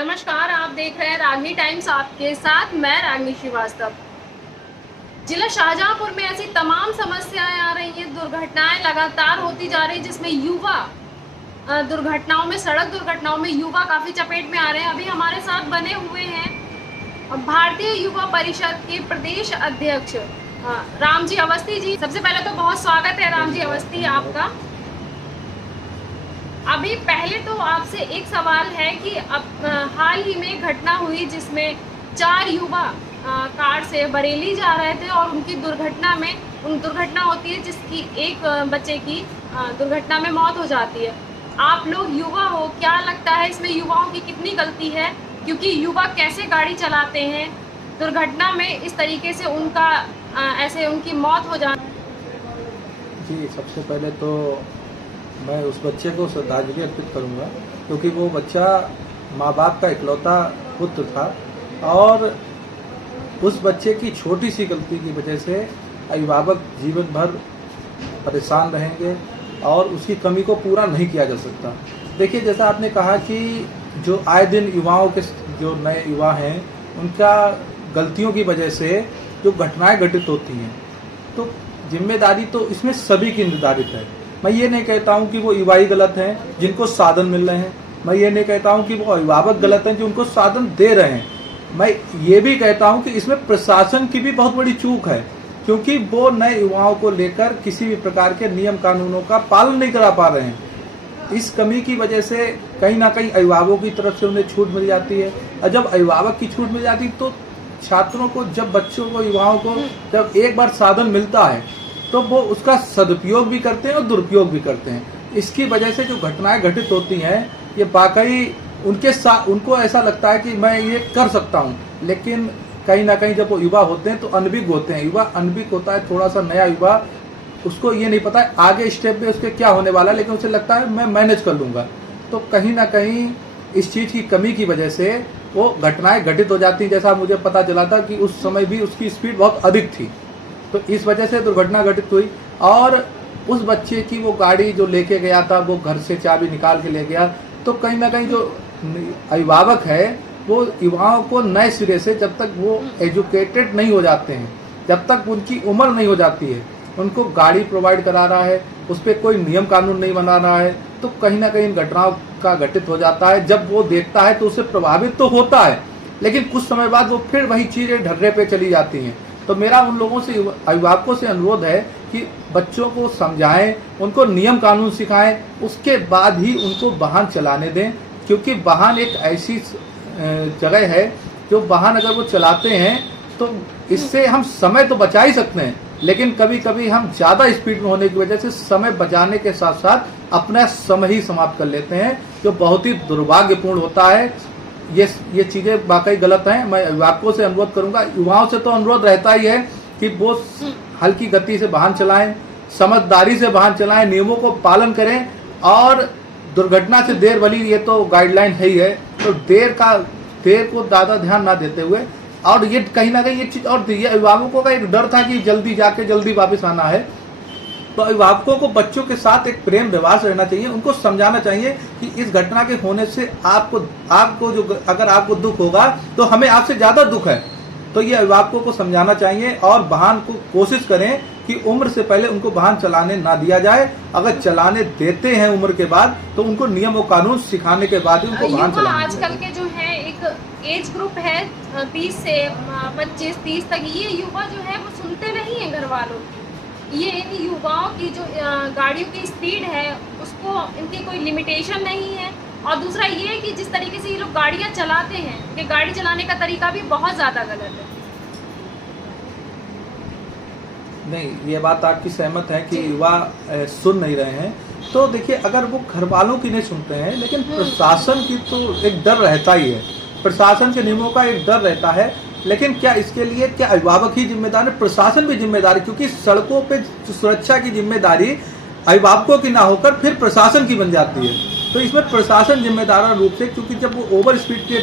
नमस्कार, आप देख रहे हैं रागनी टाइम्स। आपके साथ मैं रागनी श्रीवास्तव। जिला शाहजहांपुर में ऐसी तमाम समस्याएं आ रही हैं, दुर्घटनाएं लगातार होती जा रही हैं, जिसमें युवा दुर्घटनाओं में, सड़क दुर्घटनाओं में युवा काफ़ी चपेट में आ रहे हैं। अभी हमारे साथ बने हुए हैं भारतीय युवा परिषद के प्रदेश अध्यक्ष रामजी अवस्थी जी। सबसे पहले तो बहुत स्वागत है रामजी अवस्थी आपका। अभी पहले तो आपसे एक सवाल है कि अब हाल ही में घटना हुई जिसमें 4 युवा कार से बरेली जा रहे थे और उनकी दुर्घटना होती है, जिसकी एक बच्चे की दुर्घटना में मौत हो जाती है। आप लोग युवा हो, क्या लगता है इसमें युवाओं की कितनी गलती है? क्योंकि युवा कैसे गाड़ी चलाते हैं, दुर्घटना में इस तरीके से ऐसे उनकी मौत हो जाती है। जी, सबसे पहले तो मैं उस बच्चे को श्रद्धांजलि अर्पित करूंगा, क्योंकि वो बच्चा माँ बाप का इकलौता पुत्र था और उस बच्चे की छोटी सी गलती की वजह से अभिभावक जीवन भर परेशान रहेंगे और उसकी कमी को पूरा नहीं किया जा सकता। देखिए, जैसा आपने कहा कि जो आए दिन युवाओं के, जो नए युवा हैं, उनका गलतियों की वजह से जो घटनाएं घटित होती हैं, तो जिम्मेदारी तो इसमें सभी की निर्धारित है। मैं ये नहीं कहता हूँ कि वो युवा ही गलत हैं जिनको साधन मिल रहे हैं, मैं ये नहीं कहता हूँ कि वो अभिभावक गलत हैं जो उनको साधन दे रहे हैं। मैं ये भी कहता हूँ कि इसमें प्रशासन की भी बहुत बड़ी चूक है, क्योंकि वो नए युवाओं को लेकर किसी भी प्रकार के नियम कानूनों का पालन नहीं करा पा रहे हैं। इस कमी की वजह से कहीं ना कहीं अभिभावकों की तरफ से उन्हें छूट मिल जाती है, और जब अभिभावक की छूट मिल जाती है तो छात्रों को, जब बच्चों को, युवाओं को जब एक बार साधन मिलता है तो वो उसका सदुपयोग भी करते हैं और दुरुपयोग भी करते हैं। इसकी वजह से जो घटनाएं घटित होती हैं, ये वाकई उनके साथ, उनको ऐसा लगता है कि मैं ये कर सकता हूँ, लेकिन कहीं ना कहीं जब वो युवा होते हैं तो अनभिज्ञ होते हैं। युवा अनभिज्ञ होता है, थोड़ा सा नया युवा, उसको ये नहीं पता है आगे स्टेप में उसके क्या होने वाला है, लेकिन उसे लगता है मैं मैनेज कर लूँगा। तो कहीं ना कहीं इस चीज़ की कमी की वजह से वो घटनाएं घटित हो जाती हैं। जैसा मुझे पता चला था कि उस समय भी उसकी स्पीड बहुत अधिक थी, तो इस वजह से दुर्घटना घटित हुई। और उस बच्चे की वो गाड़ी जो लेके गया था, वो घर से चाबी निकाल के ले गया, तो कहीं ना कहीं जो अभिभावक है वो युवाओं को नए सिरे से, जब तक वो एजुकेटेड नहीं हो जाते हैं, जब तक उनकी उम्र नहीं हो जाती है, उनको गाड़ी प्रोवाइड करा रहा है, उस पर कोई नियम कानून नहीं बना रहा है, तो कहीं ना कहीं इन घटनाओं का घटित हो जाता है। जब वो देखता है तो उसे प्रभावित तो होता है, लेकिन कुछ समय बाद वो फिर वही चीज़ें ढर्रे पे चली जाती हैं। तो मेरा उन लोगों से, अभिभावकों से अनुरोध है कि बच्चों को समझाएं, उनको नियम कानून सिखाएं, उसके बाद ही उनको वाहन चलाने दें। क्योंकि वाहन एक ऐसी जगह है जो वाहन अगर वो चलाते हैं तो इससे हम समय तो बचा ही सकते हैं, लेकिन कभी कभी हम ज़्यादा स्पीड में होने की वजह से समय बचाने के साथ साथ अपना समय ही समाप्त कर लेते हैं, जो बहुत ही दुर्भाग्यपूर्ण होता है। ये चीज़ें वाकई गलत हैं। मैं अभिभावकों से अनुरोध करूंगा, युवाओं से तो अनुरोध रहता ही है कि वो हल्की गति से वाहन चलाएं, समझदारी से वाहन चलाएं, नियमों को पालन करें, और दुर्घटना से देर भली, ये तो गाइडलाइन है ही है, तो देर को ज़्यादा ध्यान ना देते हुए। और ये कहीं ना कहीं ये चीज़, और ये अभिभावकों का एक डर था कि जल्दी जाके जल्दी वापस आना है, तो अभिभावकों को बच्चों के साथ एक प्रेम व्यवहार से रहना चाहिए। उनको समझाना चाहिए कि इस घटना के होने से आपको जो, अगर आपको दुख होगा तो हमें आपसे ज्यादा दुख है। तो ये अभिभावकों को समझाना चाहिए, और वाहन को कोशिश करें कि उम्र से पहले उनको वाहन चलाने ना दिया जाए। अगर चलाने देते हैं उम्र के बाद, तो उनको नियम और कानून सिखाने के बाद ही उनको वाहन चलाना। आजकल के जो है एक एज ग्रुप है 20 से 25-30 तक, ये युवा जो है वो सुनते नहीं है घर वालों की। ये इन युवाओं की जो गाड़ियों की स्पीड है, उसको, इनकी कोई लिमिटेशन नहीं है। और दूसरा ये है कि जिस तरीके से ये लोग गाड़ियां चलाते हैं, कि गाड़ी चलाने का तरीका भी बहुत ज़्यादा गलत है। नहीं, ये बात आपकी सहमत है कि युवा सुन नहीं रहे हैं। तो देखिए, अगर वो घर वालों की नहीं सुनते हैं, लेकिन प्रशासन की तो एक डर रहता ही है, प्रशासन के नियमों का एक डर रहता है। लेकिन क्या इसके लिए क्या अभिभावक ही जिम्मेदार है? प्रशासन भी जिम्मेदार है, क्योंकि सड़कों पे सुरक्षा की जिम्मेदारी अभिभावकों की ना होकर फिर प्रशासन की बन जाती है। तो इसमें प्रशासन जिम्मेदार रूप से, क्योंकि जब वो ओवर स्पीड के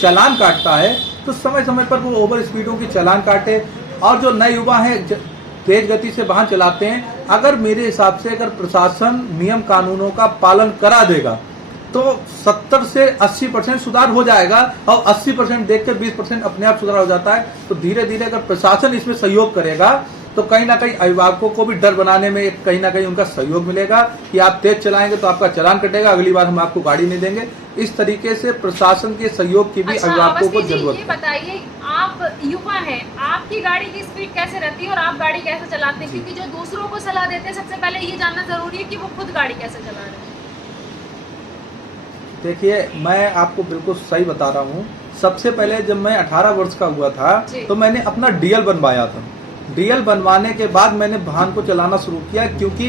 चालान काटता है तो समय समय पर वो ओवर स्पीडों की चालान काटे। और जो नए युवा हैं तेज गति से वाहन चलाते हैं, अगर मेरे हिसाब से अगर प्रशासन नियम कानूनों का पालन करा देगा तो 70 से 80% सुधार हो जाएगा और 80% देख कर 20% अपने आप सुधार हो जाता है। तो धीरे धीरे अगर प्रशासन इसमें सहयोग करेगा तो कहीं ना कहीं अभिभावकों को भी डर बनाने में कहीं ना कहीं उनका सहयोग मिलेगा कि आप तेज चलाएंगे तो आपका चालान कटेगा, अगली बार हम आपको गाड़ी नहीं देंगे। इस तरीके से प्रशासन के सहयोग की भी अभिभावकों को जरूरत है। बताइए, आप युवा हैं, आपकी गाड़ी की स्पीड कैसे रहती है और आप गाड़ी कैसे चलाते हैं? क्योंकि जो दूसरों को सलाह देते हैं, सबसे पहले ये जानना जरूरी है कि वो खुद गाड़ी कैसे चला रहे हैं। देखिए, मैं आपको बिल्कुल सही बता रहा हूँ। सबसे पहले जब मैं 18 वर्ष का हुआ था तो मैंने अपना डीएल बनवाया था। डीएल बनवाने के बाद मैंने वाहन को चलाना शुरू किया, क्योंकि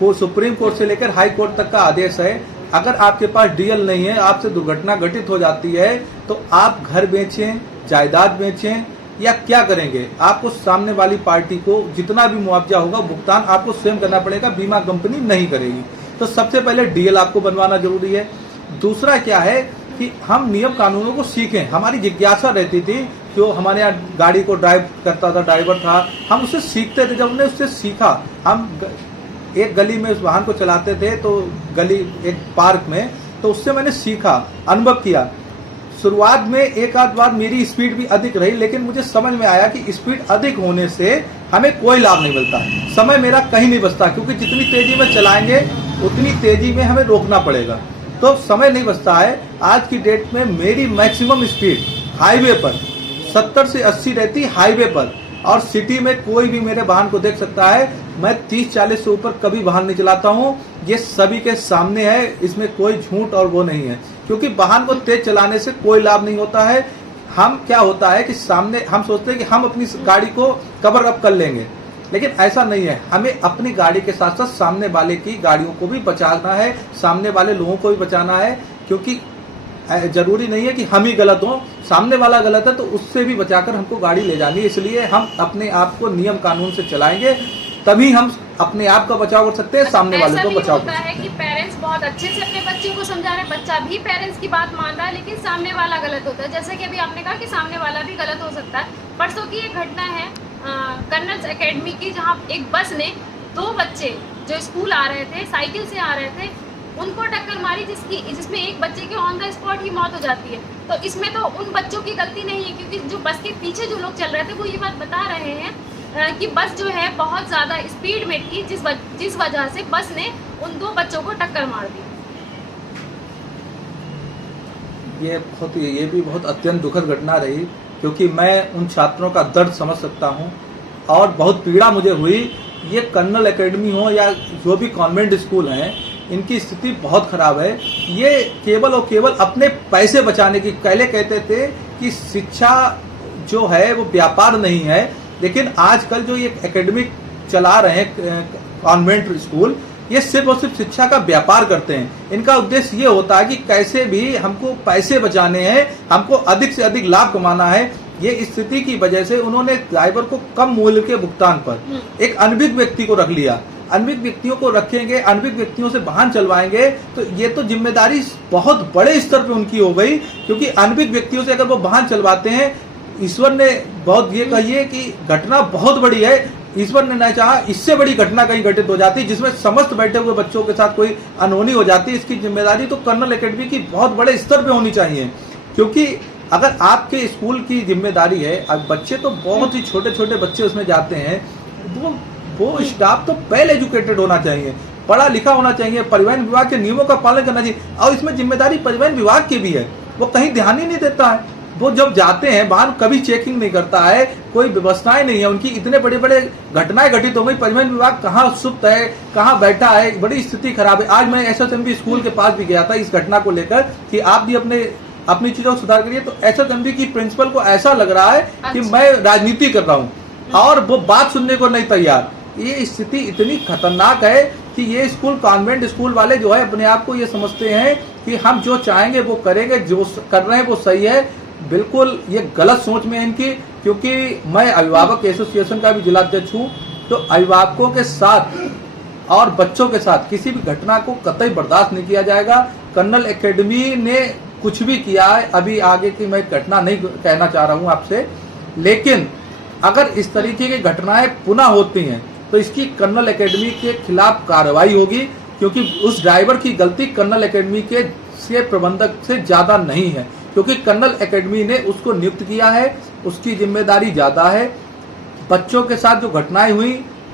वो सुप्रीम कोर्ट से लेकर हाई कोर्ट तक का आदेश है, अगर आपके पास डीएल नहीं है, आपसे दुर्घटना घटित हो जाती है तो आप घर बेचें, जायदाद बेचें या क्या करेंगे, आपको सामने वाली पार्टी को जितना भी मुआवजा होगा भुगतान आपको स्वयं करना पड़ेगा, बीमा कंपनी नहीं करेगी। तो सबसे पहले डीएल आपको बनवाना जरूरी है। दूसरा क्या है कि हम नियम कानूनों को सीखें। हमारी जिज्ञासा रहती थी, जो हमारे यहाँ गाड़ी को ड्राइव करता था, ड्राइवर था, हम उससे सीखते थे। जब हमने उससे सीखा, हम एक गली में उस वाहन को चलाते थे, तो गली एक पार्क में, तो उससे मैंने सीखा, अनुभव किया। शुरुआत में एक आध बार मेरी स्पीड भी अधिक रही, लेकिन मुझे समझ में आया कि स्पीड अधिक होने से हमें कोई लाभ नहीं मिलता, समय मेरा कहीं नहीं बचता, क्योंकि जितनी तेजी में चलाएंगे उतनी तेजी में हमें रोकना पड़ेगा, तो समय नहीं बचता है। आज की डेट में मेरी मैक्सिमम स्पीड हाईवे पर 70 से 80 रहती हाईवे पर, और सिटी में कोई भी मेरे वाहन को देख सकता है। मैं 30-40 से ऊपर कभी वाहन नहीं चलाता हूँ, ये सभी के सामने है, इसमें कोई झूठ और वो नहीं है, क्योंकि वाहन को तेज चलाने से कोई लाभ नहीं होता है। हम क्या होता है कि सामने हम सोचते हैं कि हम अपनी गाड़ी को कवर अप कर लेंगे, लेकिन ऐसा नहीं है। हमें अपनी गाड़ी के साथ साथ सामने वाले की गाड़ियों को भी बचाना है, सामने वाले लोगों को भी बचाना है, क्योंकि जरूरी नहीं है कि हम ही गलत हों, सामने वाला गलत है तो उससे भी बचाकर हमको गाड़ी ले जानी है। इसलिए हम अपने आप को नियम कानून से चलाएंगे, तभी हम अपने आप का बचाव कर सकते हैं, सामने वाले को बचाव कर सकते हैं। है कि पेरेंट्स बहुत अच्छे से अपने बच्चों को समझा रहे हैं, बच्चा भी पेरेंट्स की बात मान रहा है, लेकिन सामने वाला गलत होता है। जैसे कि अभी आपने कहा कि सामने वाला भी गलत हो सकता है। परसों की एक घटना है कर्नल्स एकेडमी की, जहाँ एक बस ने 2 बच्चे जो स्कूल आ रहे थे, साइकिल से आ रहे थे, उनको टक्कर मारी, जिसमें एक बच्चे की ऑन द स्पॉट ही मौत हो जाती है। तो इसमें तो उन बच्चों की गलती नहीं है, क्योंकि जो बस के पीछे जो लोग चल रहे थे वो ये बात बता रहे हैं कि बस जो है बहुत ज़्यादा स्पीड में थी, जिस वजह से बस ने उन 2 बच्चों को टक्कर मार दी। ये भी बहुत अत्यंत दुखद घटना रही, क्योंकि मैं उन छात्रों का दर्द समझ सकता हूँ और बहुत पीड़ा मुझे हुई। ये कर्नल एकेडमी हो या जो भी कॉन्वेंट स्कूल हैं, इनकी स्थिति बहुत खराब है। ये केवल और केवल अपने पैसे बचाने की, पहले कहते थे कि शिक्षा जो है वो व्यापार नहीं है, लेकिन आजकल जो ये एकेडमिक चला रहे हैं कॉन्वेंट स्कूल, ये सिर्फ और सिर्फ शिक्षा का व्यापार करते हैं। इनका उद्देश्य ये होता है कि कैसे भी हमको पैसे बचाने हैं, हमको अधिक से अधिक लाभ कमाना है। ये स्थिति की वजह से उन्होंने ड्राइवर को कम मूल्य के भुगतान पर एक अनभिज्ञ व्यक्ति को रख लिया। अनभिज्ञ व्यक्तियों को रखेंगे, अनभिज्ञ व्यक्तियों से वाहन चलवाएंगे, तो ये तो जिम्मेदारी बहुत बड़े स्तर पे उनकी हो गई, क्योंकि अनभिज्ञ व्यक्तियों से अगर वो वाहन चलवाते हैं, ईश्वर ने बहुत ये कहिए कि घटना बहुत बड़ी है, ईश्वर ने न चाहा इससे बड़ी घटना कहीं घटित हो जाती, जिसमें समस्त बैठे हुए बच्चों के साथ कोई अनहोनी हो जाती। इसकी जिम्मेदारी तो कर्नल एकेडमी की बहुत बड़े स्तर पे होनी चाहिए, क्योंकि अगर आपके स्कूल की जिम्मेदारी है, अब बच्चे तो बहुत ही छोटे छोटे बच्चे उसमें जाते हैं, वो स्टाफ तो वेल एजुकेटेड होना चाहिए, पढ़ा लिखा होना चाहिए, परिवहन विभाग के नियमों का पालन करना चाहिए। और इसमें जिम्मेदारी परिवहन विभाग की भी है, वो कहीं ध्यान ही नहीं देता है। वो जब जाते हैं वाहन कभी चेकिंग नहीं करता है, कोई व्यवस्थाएं नहीं है उनकी। इतने बड़े बड़े घटनाएं घटित हो गई, परिवहन विभाग कहाँ सुप्त है, कहाँ बैठा है, बड़ी स्थिति खराब है। आज मैं एसएसएमबी स्कूल के पास भी गया था इस घटना को लेकर कि आप भी अपनी चीजों को सुधार करिए, तो एसएसएमबी की प्रिंसिपल को ऐसा लग रहा है कि मैं राजनीति कर रहा हूँ, और वो बात सुनने को नहीं तैयार। ये स्थिति इतनी खतरनाक है कि ये स्कूल, कॉन्वेंट स्कूल वाले जो है अपने आप को ये समझते हैं कि हम जो चाहेंगे वो करेंगे, जो कर रहे हैं वो सही है। बिल्कुल ये गलत सोच में है इनकी, क्योंकि मैं अभिभावक एसोसिएशन का भी जिलाध्यक्ष हूँ, तो अभिभावकों के साथ और बच्चों के साथ किसी भी घटना को कतई बर्दाश्त नहीं किया जाएगा। कर्नल एकेडमी ने कुछ भी किया है, अभी आगे की मैं घटना नहीं कहना चाह रहा हूँ आपसे, लेकिन अगर इस तरीके की घटनाएं पुनः होती हैं तो इसकी कर्नल एकेडमी के खिलाफ कार्रवाई होगी। क्योंकि उस ड्राइवर की गलती कर्नल एकेडमी के प्रबंधक से ज़्यादा नहीं है, क्योंकि कर्नल एकेडमी ने उसको नियुक्त किया है, उसकी जिम्मेदारी ज़्यादा है। बच्चों के साथ जो घटनाएं हुई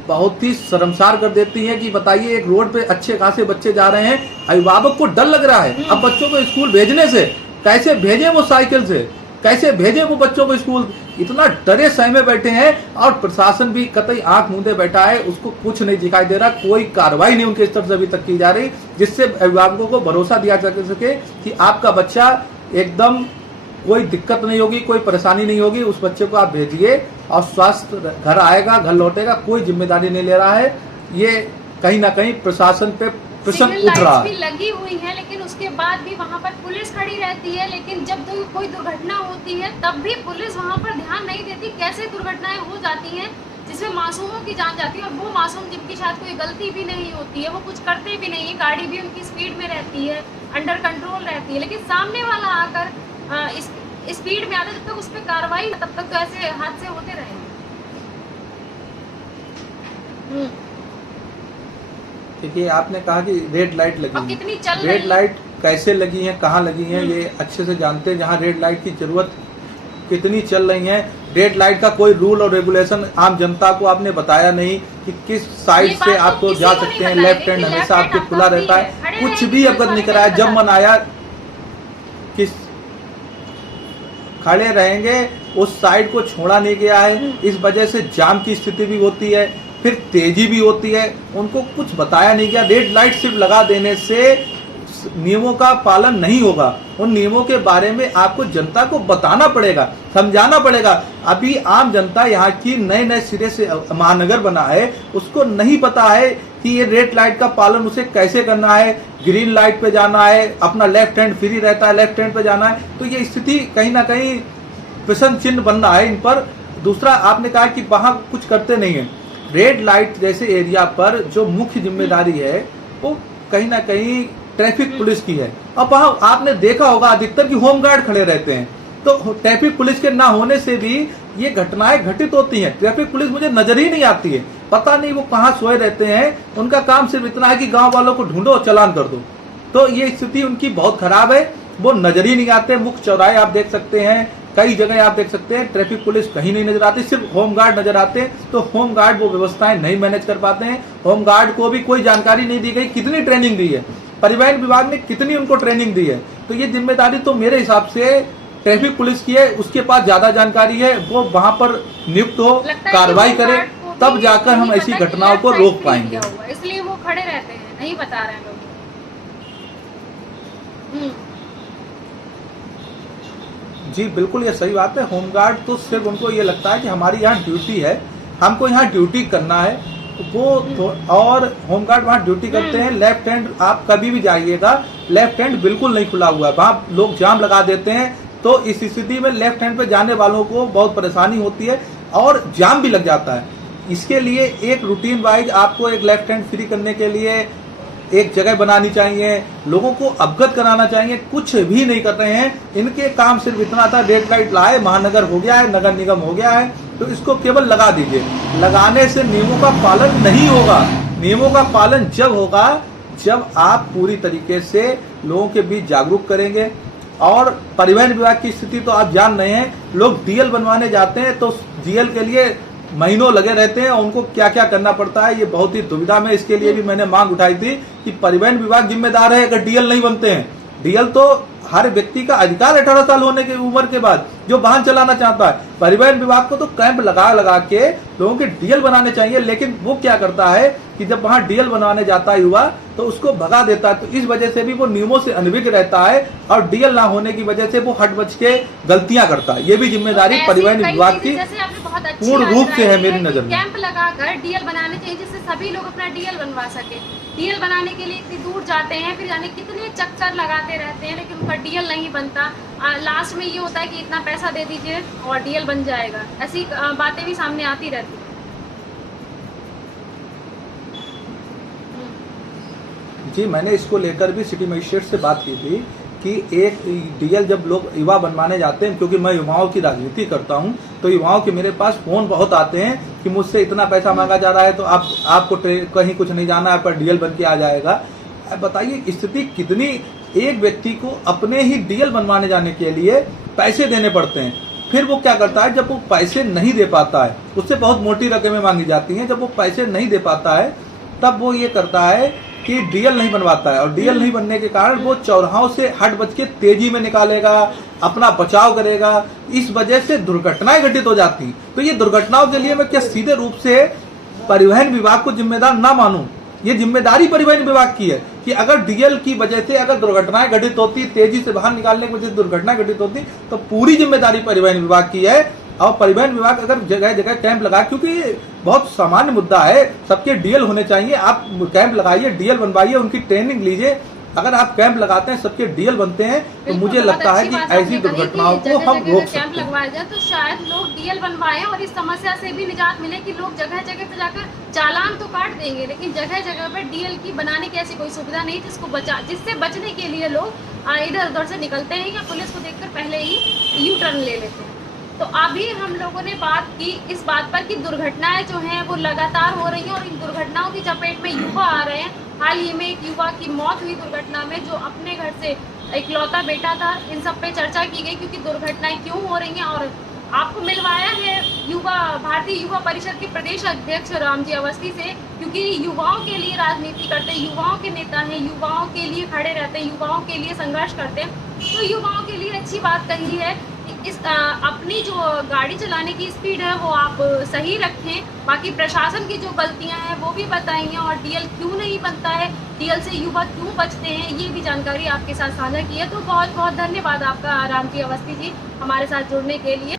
बहुत ही शर्मसार कर देती हैं कि बताइए एक रोड पे अच्छे खासे बच्चे जा रहे हैं, अभिभावक को डर लग रहा है अब बच्चों को स्कूल भेजने से। कैसे भेजें वो साइकिल से, कैसे भेजें वो बच्चों को स्कूल, इतना डरे सहमे बैठे हैं। और प्रशासन भी कतई आंख मूंदे बैठा है, उसको कुछ नहीं दिखाई दे रहा, कोई कार्रवाई नहीं उनके स्तर से अभी तक की जा रही, जिससे अभिभावकों को भरोसा दिया जा सके कि आपका बच्चा एकदम कोई दिक्कत नहीं होगी, कोई परेशानी नहीं होगी, उस बच्चे को आप भेजिए और स्वास्थ्य घर आएगा, घर लौटेगा, कोई जिम्मेदारी नहीं ले रहा है। ये कहीं ना कहीं प्रशासन पे प्रश्न उठ रहा है। भी लगी हुई है, लेकिन उसके बाद भी वहाँ पर पुलिस खड़ी रहती है, लेकिन जब कोई दुर्घटना होती है तब भी पुलिस वहाँ पर ध्यान नहीं देती। कैसे दुर्घटनाएं हो जाती हैं जिसमें मासूमों की जान जाती है, और वो मासूम जिनकी शायद कोई गलती भी नहीं होती है, वो कुछ करते भी नहीं है, गाड़ी भी उनकी स्पीड में रहती है, अंडर कंट्रोल रहती है, लेकिन सामने वाला आकर इस स्पीड में आता है, जब तक उस पर कार्रवाई तब तक तो ऐसे हादसे होते रहेंगे। देखिए आपने कहा कि रेड लाइट लगी है, कितनी चल रही रेड लाइट कैसे लगी है, कहाँ लगी है, ये अच्छे से जानते हैं। जहाँ रेड लाइट की जरूरत कितनी चल रही है, रेड लाइट का कोई रूल और रेगुलेशन आम जनता को आपने बताया नहीं कि किस साइड से आपको जा सकते हैं, लेफ्ट हैंड हमेशा आपके खुला रहता है, कुछ भी अवगत नहीं कराया। जब मन आया किस खड़े रहेंगे, उस साइड को छोड़ा नहीं गया है, इस वजह से जाम की स्थिति भी होती है, फिर तेजी भी होती है, उनको कुछ बताया नहीं गया। रेड लाइट सिर्फ लगा देने से नियमों का पालन नहीं होगा, उन नियमों के बारे में आपको जनता को बताना पड़ेगा, समझाना पड़ेगा। अभी आम जनता यहाँ की नए सिरे से महानगर बना है, उसको नहीं पता है कि ये रेड लाइट का पालन उसे कैसे करना है, ग्रीन लाइट पे जाना है, अपना लेफ्ट हैंड फ्री रहता है, लेफ्ट हैंड पे जाना है। तो ये स्थिति कहीं ना कहीं प्रश्न चिन्ह बन रहा है इन पर। दूसरा आपने कहा कि वहां कुछ करते नहीं है, रेड लाइट जैसे एरिया पर जो मुख्य जिम्मेदारी है वो कहीं ना कहीं ट्रैफिक पुलिस की है। अब वहां आपने देखा होगा अधिकतर कि होमगार्ड खड़े रहते हैं, तो ट्रैफिक पुलिस के ना होने से भी ये घटनाएं घटित होती हैं। ट्रैफिक पुलिस मुझे नजर ही नहीं आती है, पता नहीं वो कहाँ सोए रहते हैं, उनका काम सिर्फ इतना है कि गांव वालों को ढूंढो चालान कर दो। तो ये स्थिति उनकी बहुत खराब है, वो नजर ही नहीं आते। मुख्य चौराहे आप देख सकते हैं, कई जगह आप देख सकते हैं ट्रैफिक पुलिस कहीं नहीं नजर आती, सिर्फ होमगार्ड नजर आते हैं। तो होमगार्ड वो व्यवस्थाएं नहीं मैनेज कर पाते हैं, होमगार्ड को भी कोई जानकारी नहीं दी गई, कितनी ट्रेनिंग दी है परिवहन विभाग ने, कितनी उनको ट्रेनिंग दी है। तो ये जिम्मेदारी तो मेरे हिसाब से ट्रैफिक पुलिस की है, उसके पास ज्यादा जानकारी है, वो वहां पर नियुक्त हो, कार्रवाई करे, तब जाकर हम ऐसी घटनाओं को रोक पाएंगे। इसलिए वो खड़े रहते हैं, नहीं बता रहे हैं लोग। जी बिल्कुल, ये सही बात है। होमगार्ड तो सिर्फ उनको ये लगता है कि हमारी यहाँ ड्यूटी है, हमको यहाँ ड्यूटी करना है, वो और होमगार्ड वहाँ ड्यूटी करते हैं। लेफ्ट हैंड आप कभी भी जाइएगा, लेफ्ट हैंड बिल्कुल नहीं खुला हुआ है, वहाँ लोग जाम लगा देते हैं। तो इस स्थिति में लेफ्ट हैंड पे जाने वालों को बहुत परेशानी होती है और जाम भी लग जाता है। इसके लिए एक रूटीन वाइज आपको एक लेफ्ट हैंड फ्री करने के लिए एक जगह बनानी चाहिए, लोगों को अवगत कराना चाहिए, कुछ भी नहीं कर रहे हैं। इनके काम सिर्फ इतना था, रेड लाइट लाए, महानगर हो गया है, नगर निगम हो गया है, तो इसको केवल लगा दीजिए। लगाने से नियमों का पालन नहीं होगा। नियमों का पालन जब होगा जब आप पूरी तरीके से लोगों के बीच जागरूक करेंगे। और परिवहन विभाग की स्थिति तो आप जान रहे हैं, लोग डीएल बनवाने जाते हैं तो डीएल के लिए महीनों लगे रहते हैं, उनको क्या क्या करना पड़ता है, ये बहुत ही दुविधा में। इसके लिए भी मैंने मांग उठाई थी कि परिवहन विभाग जिम्मेदार है अगर डीएल नहीं बनते हैं। डीएल तो हर व्यक्ति का अधिकार 18 साल होने की उम्र के बाद जो वाहन चलाना चाहता है। परिवहन विभाग को तो कैंप लगा के लोगों के डीएल बनाने चाहिए, लेकिन वो क्या करता है कि जब वहां डीएल बनवाने जाता है युवा तो उसको भगा देता है। तो इस वजह से भी वो नियमों से अनभिज्ञ रहता है और डीएल ना होने की वजह से वो हट बच के गलतियां करता है। ये भी जिम्मेदारी परिवहन विभाग की पूर्ण रूप से है मेरी नजर में। कैंप लगाकर डीएल बनाने चाहिए जिससे सभी लोग अपना डीएल बनवा सके। डीएल बनाने के लिए इतनी दूर जाते हैं, फिर जाने कितने चक्कर लगाते रहते हैं, लेकिन उनका डीएल नहीं बनता। लास्ट में ये होता है कि इतना पैसा दे दीजिए और डीएल बन जाएगा। ऐसी बातें भी सामने आती रहती है। जी, मैंने इसको लेकर भी सिटी मजिस्ट्रेट से बात की थी कि एक डीएल जब लोग युवा बनवाने जाते हैं, क्योंकि मैं युवाओं की राजनीति करता हूं, तो युवाओं के मेरे पास फोन बहुत आते हैं कि मुझसे इतना पैसा मांगा जा रहा है तो आपको कहीं कुछ नहीं जाना है, पर डीएल बन के आ जाएगा। बताइए स्थिति कितनी, एक व्यक्ति को अपने ही डीएल बनवाने जाने के लिए पैसे देने पड़ते हैं। फिर वो क्या करता है, जब वो पैसे नहीं दे पाता है, उससे बहुत मोटी रकमें मांगी जाती हैं, जब वो पैसे नहीं दे पाता है तब वो ये करता है कि डीएल नहीं बनवाता है, और डीएल नहीं बनने के कारण वो चौराहों से हट बच के तेजी में निकालेगा, अपना बचाव करेगा। इस वजह से दुर्घटनाएं घटित हो जाती। तो ये दुर्घटनाओं के लिए मैं क्या सीधे रूप से परिवहन विभाग को जिम्मेदार ना मानूं? ये जिम्मेदारी परिवहन विभाग की है कि अगर डीएल की वजह से अगर दुर्घटनाएं घटित होती, तेजी से बाहर निकालने की वजह से दुर्घटनाएं घटित होती, तो पूरी जिम्मेदारी परिवहन विभाग की है। और परिवहन विभाग अगर जगह जगह कैंप लगाए, क्योंकि ये बहुत सामान्य मुद्दा है, सबके डीएल होने चाहिए, आप कैंप लगाइए, डीएल बनवाइए, उनकी ट्रेनिंग लीजिए। अगर आप कैंप लगाते हैं, सबके डीएल बनते हैं, तो मुझे लगता है कि ऐसी दुर्घटनाओं को हम रोक सकते हैं। कैंप लगवाया जाए तो शायद लोग डीएल बनवाएं और इस समस्या से भी निजात मिले कि लोग जगह जगह पे जाकर चालान तो काट देंगे, लेकिन जगह जगह पे डीएल की बनाने की ऐसी कोई सुविधा नहीं जिससे बचने के लिए लोग इधर उधर से निकलते हैं या पुलिस को देखकर पहले ही यू टर्न ले लेते हैं। तो अभी हम लोगों ने बात की इस बात पर कि दुर्घटनाएं जो हैं वो लगातार हो रही हैं और इन दुर्घटनाओं की चपेट में युवा आ रहे हैं। हाल ही में एक युवा की मौत हुई दुर्घटना में, जो अपने घर से इकलौता बेटा था। इन सब पे चर्चा की गई क्योंकि दुर्घटनाएं क्यों हो रही हैं, और आपको मिलवाया है भारतीय युवा परिषद के प्रदेश अध्यक्ष रामजी अवस्थी से, क्योंकि युवाओं के लिए राजनीति करते हैं, युवाओं के नेता हैं, युवाओं के लिए खड़े रहते हैं, युवाओं के लिए संघर्ष करते हैं। तो युवाओं के लिए अच्छी बात कही है कि अपनी जो गाड़ी चलाने की स्पीड है वो आप सही रखें, बाकी प्रशासन की जो गलतियां हैं वो भी बताई हैं, और डीएल क्यों नहीं बनता है, डीएल से युवा क्यों बचते हैं, ये भी जानकारी आपके साथ साझा की है। तो बहुत बहुत धन्यवाद आपका रामजी अवस्थी जी हमारे साथ जुड़ने के लिए।